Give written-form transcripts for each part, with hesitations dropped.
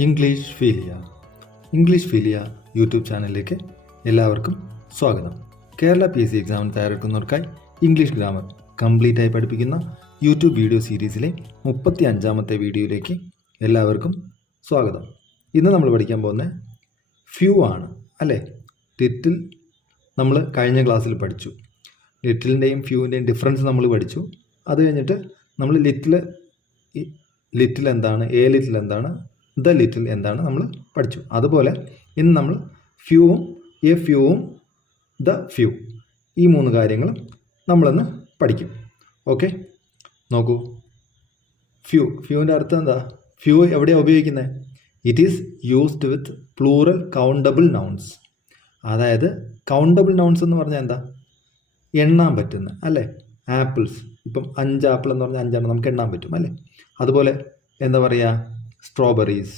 English ഫീലിയ YouTube ചാനലിലേക്ക് എല്ലാവർക്കും സ്വാഗതം. കേരള PSC എക്സാമിന് തയ്യാറെടുക്കുന്നവർക്കായി ഇംഗ്ലീഷ് ഗ്രാമർ കംപ്ലീറ്റ് ആയി പഠിപ്പിക്കുന്ന യൂട്യൂബ് വീഡിയോ സീരീസിലെ 35ാമത്തെ വീഡിയോയിലേക്ക് എല്ലാവർക്കും സ്വാഗതം. ഇന്ന് നമ്മൾ പഠിക്കാൻ പോകുന്നത് ഫ്യൂ ആണ് അല്ലേ. ലിറ്റിൽ നമ്മൾ കഴിഞ്ഞ ക്ലാസ്സിൽ പഠിച്ചു. ലിറ്റിലിൻ്റെയും ഫ്യൂവിൻ്റെയും ഡിഫറൻസ് നമ്മൾ പഠിച്ചു. അത് കഴിഞ്ഞിട്ട് നമ്മൾ ലിറ്റിൽ എന്താണ്, ലിറ്റിൽ എന്താണ്, ദ ലിറ്റിൽ എന്താണ് നമ്മൾ പഠിച്ചു. അതുപോലെ ഇന്ന് നമ്മൾ ഫ്യൂവും ഫ്യൂവും ദ ഫ്യൂ ഈ 3 കാര്യങ്ങളും നമ്മളിന്ന് പഠിക്കും. ഓക്കെ, നോക്കൂ. ഫ്യൂവിൻ്റെ അർത്ഥം എന്താ? ഫ്യൂ എവിടെയാണ് ഉപയോഗിക്കുന്നത്? It is used with plural countable nouns. അതായത് കൗണ്ടബിൾ നൗൺസ് എന്ന് പറഞ്ഞാൽ എന്താ? എണ്ണാൻ പറ്റുന്ന അല്ലേ. ആപ്പിൾസ്, ഇപ്പം 5 ആപ്പിൾ എന്ന് പറഞ്ഞാൽ 5 നമുക്ക് എണ്ണാൻ പറ്റും അല്ലേ. അതുപോലെ എന്താ പറയുക, സ്ട്രോബെറീസ്,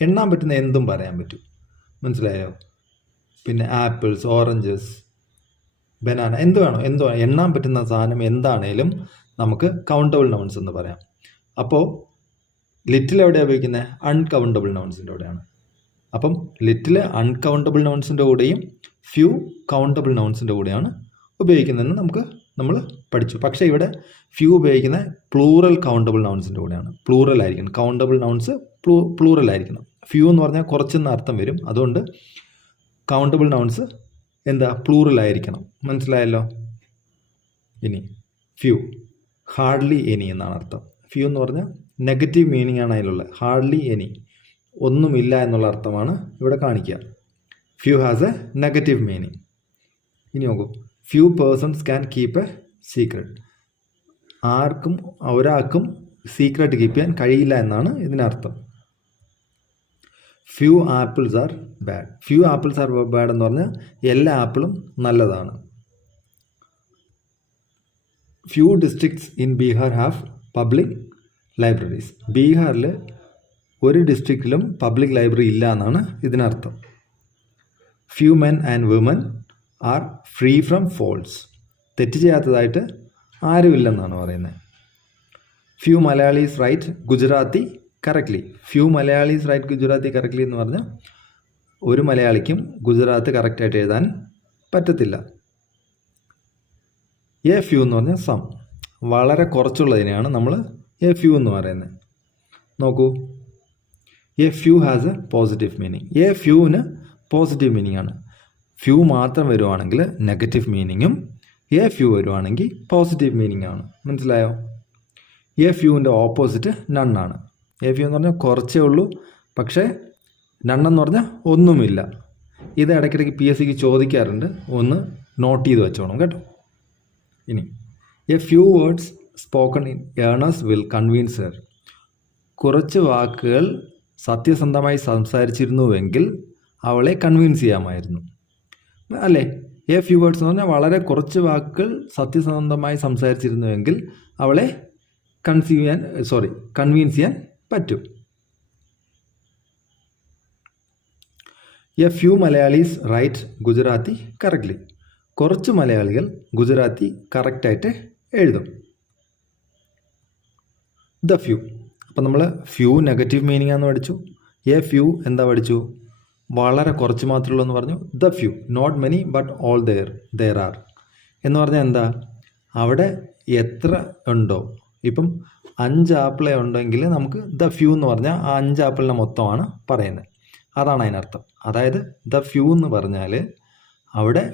എണ്ണാൻ പറ്റുന്ന എന്തും പറയാൻ പറ്റും. മനസ്സിലായോ? പിന്നെ ആപ്പിൾസ്, ഓറഞ്ചസ്, ബനാന, എന്ത് വേണോ എണ്ണാൻ പറ്റുന്ന സാധനം എന്താണേലും നമുക്ക് കൗണ്ടബിൾ നൗൺസ് എന്ന് പറയാം. അപ്പോൾ ലിറ്റിൽ എവിടെയാണ് ഉപയോഗിക്കുന്നത്? അൺകൗണ്ടബിൾ നൗൺസിൻ്റെ കൂടെയാണ്. അപ്പം ലിറ്റിൽ അൺകൗണ്ടബിൾ നൗൺസിൻ്റെ കൂടെയും ഫ്യൂ കൗണ്ടബിൾ നൗൺസിൻ്റെ കൂടെയാണ് ഉപയോഗിക്കുന്നതെന്ന് നമ്മൾ പഠിച്ചു. പക്ഷേ ഇവിടെ ഫ്യൂ ഉപയോഗിക്കുന്ന പ്ലൂറൽ കൗണ്ടബിൾ നൗൺസിൻ്റെ കൂടെയാണ്. പ്ലൂറൽ ആയിരിക്കണം. കൗണ്ടബിൾ നൗൺസ് പ്ലൂറൽ ആയിരിക്കണം. ഫ്യൂ എന്ന് പറഞ്ഞാൽ കുറച്ചെന്ന് അർത്ഥം വരും. അതുകൊണ്ട് കൗണ്ടബിൾ നൗൺസ് എന്താ? പ്ലൂറൽ ആയിരിക്കണം. മനസ്സിലായല്ലോ? ഇനി ഫ്യൂ, ഹാർഡ്ലി എനി എന്നാണ് അർത്ഥം. ഫ്യൂ എന്ന് പറഞ്ഞാൽ നെഗറ്റീവ് മീനിങ് ആണ് അതിലുള്ളത്. ഹാർഡ്ലി എനി, ഒന്നുമില്ല എന്നുള്ള അർത്ഥമാണ് ഇവിടെ കാണിക്കുക. Few has a negative meaning. ഇനി നോക്കൂ, few persons can keep a secret. ഒരാൾക്കും സീക്രട്ട് കീപ്പ് ചെയ്യാൻ കഴിയില്ല എന്നാണ് ഇതിനർത്ഥം. Few apples are bad. Few apples are bad എന്ന് പറഞ്ഞാൽ എല്ലാ ആപ്പിളും നല്ലതാണ്. Few districts in Bihar have public libraries. ബീഹാറിൽ ഒരു ഡിസ്ട്രിക്റ്റിലും പബ്ലിക് ലൈബ്രറി ഇല്ല എന്നാണ് ഇതിനർത്ഥം. Few men and women are free from faults. തെറ്റ് ചെയ്യാത്തതായിട്ട് ആരുമില്ലെന്നാണ് പറയുന്നത്. Few Malayalees write Gujarati correctly. Few Malayalees write Gujarati correctly എന്ന് പറഞ്ഞാൽ ഒരു മലയാളിക്കും ഗുജറാത്ത് കറക്റ്റായിട്ട് എഴുതാൻ പറ്റത്തില്ല. ഫ്യൂ എന്ന് പറഞ്ഞാൽ സം, വളരെ കുറച്ചുള്ളതിനെയാണ് നമ്മൾ ഫ്യൂ എന്ന് പറയുന്നത്. നോക്കൂ, few has a positive meaning. ഫ്യൂവിന് പോസിറ്റീവ് മീനിങ് ആണ്. ഫ്യൂ മാത്രം വരുവാണെങ്കിൽ നെഗറ്റീവ് മീനിങ്ങും, ഫ്യൂ വരുവാണെങ്കിൽ പോസിറ്റീവ് മീനിങ് ആണ്. മനസ്സിലായോ? ഫ്യൂവിൻ്റെ ഓപ്പോസിറ്റ് നണ്ണാണ്. ഫ്യൂ എന്ന് പറഞ്ഞാൽ കുറച്ചേ ഉള്ളൂ, പക്ഷേ നണ്ണെന്ന് പറഞ്ഞാൽ ഒന്നുമില്ല. ഇത് ഇടയ്ക്കിടയ്ക്ക് PSCക്ക് ചോദിക്കാറുണ്ട്, ഒന്ന് നോട്ട് ചെയ്ത് വെച്ചോണം കേട്ടോ. ഇനി few words spoken in earnest will convince her. കുറച്ച് വാക്കുകൾ സത്യസന്ധമായി സംസാരിച്ചിരുന്നുവെങ്കിൽ അവളെ കൺവിൻസ് ചെയ്യാമായിരുന്നു അല്ലേ. ഫ്യൂ വേർഡ്സ് എന്ന് പറഞ്ഞാൽ വളരെ കുറച്ച് വാക്കുകൾ സത്യസന്ധമായി സംസാരിച്ചിരുന്നുവെങ്കിൽ അവളെ കൺവിൻസ് ചെയ്യാൻ പറ്റും. Few Malayalees write Gujarati correctly. കുറച്ച് മലയാളികൾ ഗുജറാത്തി കറക്റ്റായിട്ട് എഴുതും. ദ ഫ്യൂ, അപ്പം നമ്മൾ ഫ്യൂ നെഗറ്റീവ് മീനിങ് ആണെന്ന് പഠിച്ചു. ഫ്യൂ എന്താ പഠിച്ചു? വളരെ കുറച്ച് മാത്രമേ ഉള്ളൂ എന്ന് പറഞ്ഞു. The few, not many but all there are എന്ന് പറഞ്ഞാൽ എന്താ? അവിടെ എത്ര ഉണ്ടോ, ഇപ്പം 5 ആപ്പിളെ ഉണ്ടെങ്കിൽ നമുക്ക് ദ ഫ്യൂ എന്ന് പറഞ്ഞാൽ ആ 5 ആപ്പിളിനെ മൊത്തമാണ് പറയുന്നത്. അതാണ് അതിനർത്ഥം. അതായത് ദ ഫ്യൂ എന്ന് പറഞ്ഞാൽ അവിടെ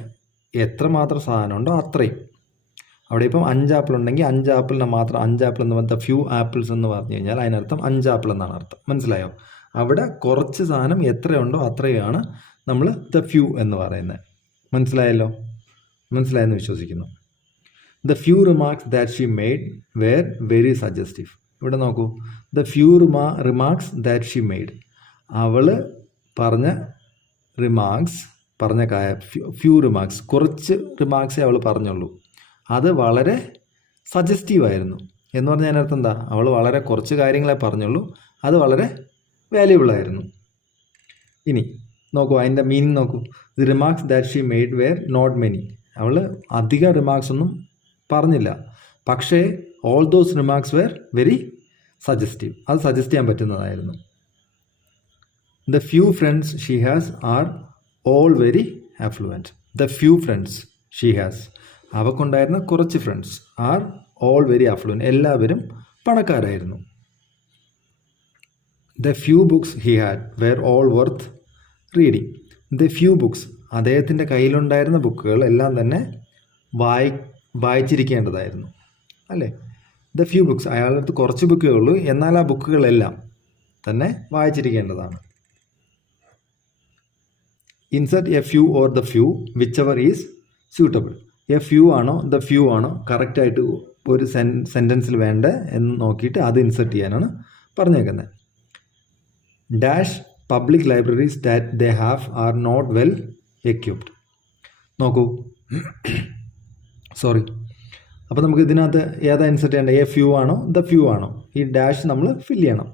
എത്രമാത്രം സാധനം ഉണ്ടോ അത്രയും. അവിടെ ഇപ്പം 5 ആപ്പിൾ ഉണ്ടെങ്കിൽ 5 ആപ്പിളിനെ മാത്രം 5 ആപ്പിൾ എന്ന് പറഞ്ഞാൽ ദ ഫ്യൂ ആപ്പിൾസ് എന്ന് പറഞ്ഞു കഴിഞ്ഞാൽ അതിനർത്ഥം 5 ആപ്പിൾ എന്നാണ് അർത്ഥം. മനസ്സിലായോ? അവിടെ കുറച്ച് സാധനം എത്രയുണ്ടോ അത്രയാണ് നമ്മൾ ദ ഫ്യൂ എന്ന് പറയുന്നത്. മനസ്സിലായെന്ന് വിശ്വസിക്കുന്നു. The few remarks that she made wear very suggestive. ഇവിടെ നോക്കൂ, the few remarks that she made. അവൾ പറഞ്ഞ ഫ്യൂ റിമാർക്സ്, കുറച്ച് റിമാർക്സേ അവൾ പറഞ്ഞുള്ളൂ. അത് വളരെ സജസ്റ്റീവായിരുന്നു എന്ന് പറഞ്ഞാൽ അതിനർത്ഥം എന്താ? അവൾ വളരെ കുറച്ച് കാര്യങ്ങളെ പറഞ്ഞുള്ളൂ, അത് വളരെ വാല്യുബിളായിരുന്നു. ഇനി നോക്കൂ, അതിൻ്റെ മീനിങ് നോക്കൂ. The remarks that she made were not many. അവൾ അധികം റിമാർക്സ് ഒന്നും പറഞ്ഞില്ല, പക്ഷേ all those remarks wear very suggestive. അത് സജസ്റ്റ് ചെയ്യാൻ പറ്റുന്നതായിരുന്നു. The few friends she has are all very ആഫ്ലുവൻറ്റ്. The few friends she has, അവൾക്കുണ്ടായിരുന്ന കുറച്ച് ഫ്രണ്ട്സ്, ആർ ഓൾ വെരി ആഫ്ലുവൻറ്റ്, എല്ലാവരും പണക്കാരായിരുന്നു. The few books he had were all worth reading. The few books, അദ്ദേഹത്തിൻ്റെ കയ്യിലുണ്ടായിരുന്ന ബുക്കുകൾ എല്ലാം തന്നെ വായിച്ചിരിക്കേണ്ടതായിരുന്നു അല്ലേ. ദ ഫ്യൂ ബുക്സ്, അയാളുടെ അടുത്ത് കുറച്ച് ബുക്കുകളേ ഉള്ളൂ, എന്നാൽ ആ ബുക്കുകളെല്ലാം തന്നെ വായിച്ചിരിക്കേണ്ടതാണ്. Insert a few or the few whichever is suitable. A few ആണോ ദ ഫ്യൂ ആണോ കറക്റ്റായിട്ട് ഒരു സെൻറ്റൻസിൽ വേണ്ട എന്ന് നോക്കിയിട്ട് അത് ഇൻസെർട്ട് ചെയ്യാനാണ് പറഞ്ഞേക്കുന്നത്. Dash public libraries that they have are not well equipped. നോക്കൂ, സോറി, അപ്പോൾ നമുക്ക് ഇതിനകത്ത് ഏതാ ഇൻസെർട്ട് ചെയ്യേണ്ടത്? എ ഫ്യൂ ആണോ ദ ഫ്യൂ ആണോ? ഈ ഡാഷ് നമ്മൾ ഫില്ല് ചെയ്യണം.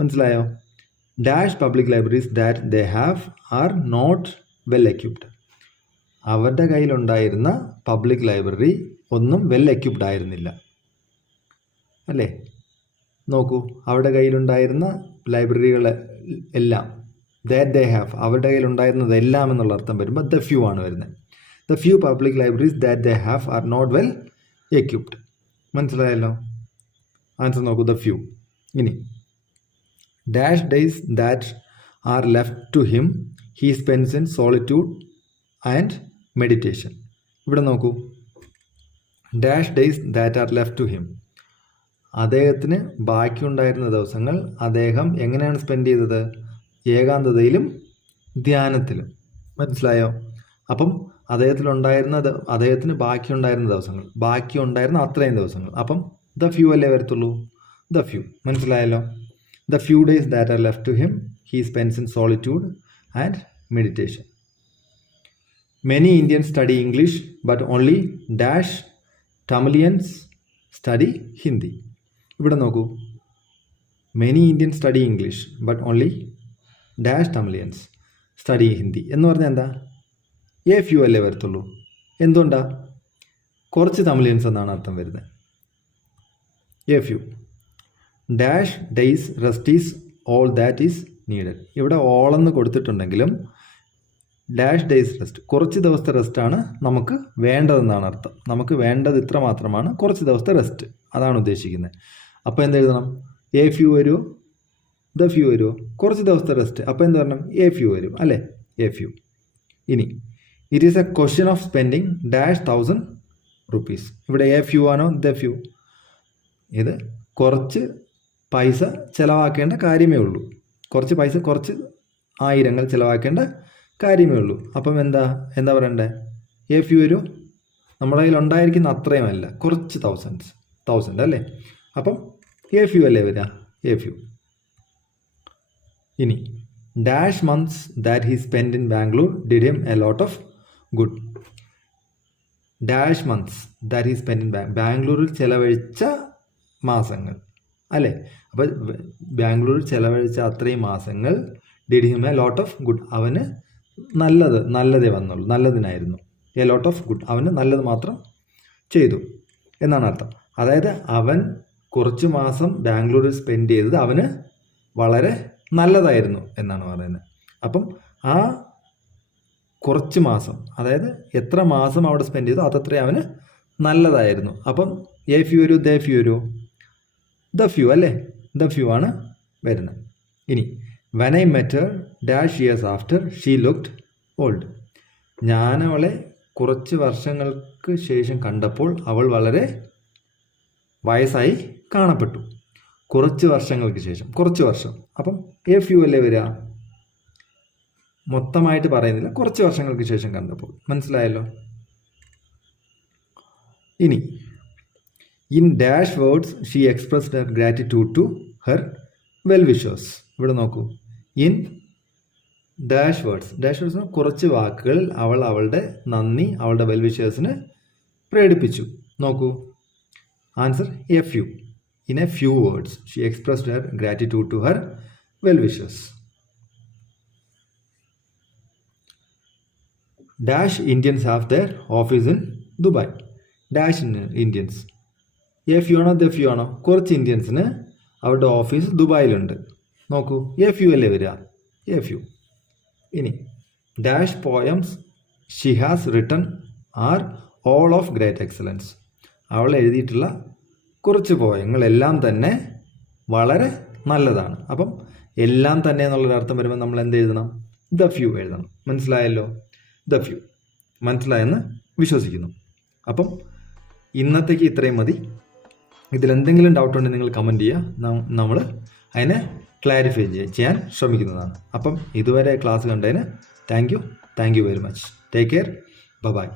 മനസ്സിലായോ? Dash public libraries that they have are not well equipped. അവരുടെ കയ്യിലുണ്ടായിരുന്ന പബ്ലിക് ലൈബ്രറി ഒന്നും വെൽ എക്യുപ്ഡ് ആയിരുന്നില്ല അല്ലേ. നോക്കൂ, അവരുടെ കയ്യിലുണ്ടായിരുന്ന ലൈബ്രറികൾ എല്ലാം, ദാറ്റ് ദേ ഹാവ്, അവരുടെ കയ്യിലുണ്ടായിരുന്നത് എല്ലാം എന്നുള്ള അർത്ഥം വരുമ്പോൾ ദ ഫ്യൂ ആണ് വരുന്നത്. The few public libraries that they have are not well equipped. മനസ്സിലായല്ലോ? ആൻസർ നോക്കൂ, ദ ഫ്യൂ. ഇനി dash days that are left to him he spends in solitude and meditation. ഇവിടെ നോക്കൂ, dash days that are left to him, അദ്ദേഹത്തിന് ബാക്കിയുണ്ടായിരുന്ന ദിവസങ്ങൾ അദ്ദേഹം എങ്ങനെയാണ് സ്പെൻഡ് ചെയ്തത്? ഏകാന്തതയിലും ധ്യാനത്തിലും. മനസ്സിലായോ? അപ്പം അദ്ദേഹത്തിന് ബാക്കിയുണ്ടായിരുന്ന ദിവസങ്ങൾ, ബാക്കിയുണ്ടായിരുന്ന അത്രയും ദിവസങ്ങൾ, അപ്പം ദ ഫ്യൂ അല്ലേ വരത്തുള്ളൂ, ദ ഫ്യൂ. മനസ്സിലായല്ലോ? The few days that are left to him he spends in solitude and meditation. Many Indians study English but only dash Tamilians study Hindi. ഇവിടെ നോക്കൂ, many Indians study English but only dash Tamilians study Hindi എന്ന് പറഞ്ഞാൽ എന്താ? A few അല്ലേ വരത്തുള്ളൂ. എന്തുകൊണ്ടാ? കുറച്ച് തമിലിയൻസ് എന്നാണ് അർത്ഥം വരുന്നത്. A few. Dash days rest is all that is needed. ഇവിടെ ഓൾ എന്ന് കൊടുത്തിട്ടുണ്ടെങ്കിലും ഡാഷ് ഡേയ്സ് റെസ്റ്റ്, കുറച്ച് ദിവസത്തെ റെസ്റ്റാണ് നമുക്ക് വേണ്ടതെന്നാണ് അർത്ഥം. നമുക്ക് വേണ്ടത് ഇത്ര മാത്രമാണ്, കുറച്ച് ദിവസത്തെ റെസ്റ്റ്, അതാണ് ഉദ്ദേശിക്കുന്നത്. അപ്പോൾ എന്തെഴുതണം? എ ഫ്യൂ വരുമോ ദ ഫ്യൂ വരുമോ? കുറച്ച് ദിവസത്തെ റെസ്റ്റ്, അപ്പോൾ എന്ത് പറയണം? എ ഫ്യൂ വരും അല്ലേ, എ ഫ്യൂ. ഇനി it is A question of spending dash 1000 rupees. ഇവിടെ എ ഫ്യൂ ആണോ ദ ഫ്യൂ? ഇത് കുറച്ച് പൈസ ചിലവാക്കേണ്ട കാര്യമേ ഉള്ളൂ. കുറച്ച് ആയിരങ്ങൾ ചിലവാക്കേണ്ട കാര്യമേ ഉള്ളൂ. അപ്പം എന്താ പറയണ്ടേ? എ ഫ്യൂ വരും. നമ്മുടെ കയ്യിൽ ഉണ്ടായിരിക്കുന്ന അത്രയുമല്ല, കുറച്ച് തൗസൻഡ് അല്ലേ. അപ്പം എ ഫ്യൂ അല്ലേ വരിക, എ ഫ്യൂ. ഇനി dash months that he spend in Bangalore did him a lot of good. Dash months that he spend in ബാംഗ്ലൂരിൽ ചിലവഴിച്ച മാസങ്ങൾ അല്ലേ. അപ്പോൾ ബാംഗ്ലൂരിൽ ചിലവഴിച്ച അത്രയും മാസങ്ങൾ did him a lot of good, അവന് നല്ലതേ വന്നുള്ളൂ, നല്ലതിനായിരുന്നു. എ ലോട്ട് ഓഫ് ഗുഡ്, അവന് നല്ലത് മാത്രം ചെയ്തു എന്നാണ് അർത്ഥം. അതായത് അവൻ കുറച്ച് മാസം ബാംഗ്ലൂരിൽ സ്പെൻഡ് ചെയ്തത് അവന് വളരെ നല്ലതായിരുന്നു എന്നാണ് പറയുന്നത്. അപ്പം ആ കുറച്ച് മാസം, അതായത് എത്ര മാസം അവിടെ സ്പെൻഡ് ചെയ്തോ അതത്രയും അവന് നല്ലതായിരുന്നു. അപ്പം എ ഫ്യൂ വരൂ ദ ഫ്യൂ വരൂ? ദ ഫ്യൂ അല്ലേ, ദ ഫ്യൂ ആണ് വരുന്നത്. ഇനി when I met her dash years after she looked old. ഞാനവളെ കുറച്ച് വർഷങ്ങൾക്ക് ശേഷം കണ്ടപ്പോൾ അവൾ വളരെ വയസ്സായി കാണപ്പെട്ടു. കുറച്ച് വർഷങ്ങൾക്ക് ശേഷം, കുറച്ച് വർഷം, അപ്പം എ ഫ്യൂ അല്ലേ വരിക? മൊത്തമായിട്ട് പറയുന്നില്ല, കുറച്ച് വർഷങ്ങൾക്ക് ശേഷം കണ്ടപ്പോൾ. മനസ്സിലായല്ലോ? ഇനി in dash words she expressed her gratitude to her well wishers. ഇവിടെ നോക്കൂ, ഇൻ ഡാഷ് വേർഡ്സ് കുറച്ച് വാക്കുകൾ അവൾ അവളുടെ നന്ദി അവളുടെ വെൽ വിഷേഴ്സിന് പ്രകടിപ്പിച്ചു. നോക്കൂ, answer a few. In a few words she expressed her gratitude to her well wishers. Dash Indians have their office in Dubai. Dash Indians, a few ആണോ ദ ഫ്യൂ ആണോ? കുറച്ച് ഇന്ത്യൻസിന് അവരുടെ ഓഫീസ് ദുബായിലുണ്ട്. നോക്കൂ, എ ഫ്യൂ അല്ലേ വരിക, A few. ഇനി dash poems she has written are all of great excellence. അവൾ എഴുതിയിട്ടുള്ള കുറച്ച് പോയങ്ങളെല്ലാം തന്നെ വളരെ നല്ലതാണ്. അപ്പം എല്ലാം തന്നെ എന്നുള്ളൊരർത്ഥം വരുമ്പോൾ നമ്മൾ എന്ത് എഴുതണം? ദ ഫ്യൂ എഴുതണം. മനസ്സിലായല്ലോ? ദ ഫ്യൂ മനസ്സിലായെന്ന് വിശ്വസിക്കുന്നു. അപ്പം ഇന്നത്തേക്ക് ഇത്രയും മതി. ഇതിലെന്തെങ്കിലും ഡൗട്ട് ഉണ്ടെങ്കിൽ നിങ്ങൾ കമൻറ്റ് ചെയ്യുക. നമ്മൾ അതിനെ ക്ലാരിഫൈ ചെയ്യാൻ ശ്രമിക്കുന്നതാണ്. അപ്പം ഇതുവരെ ക്ലാസ് കണ്ടതിന് thank you very much. Take care. By.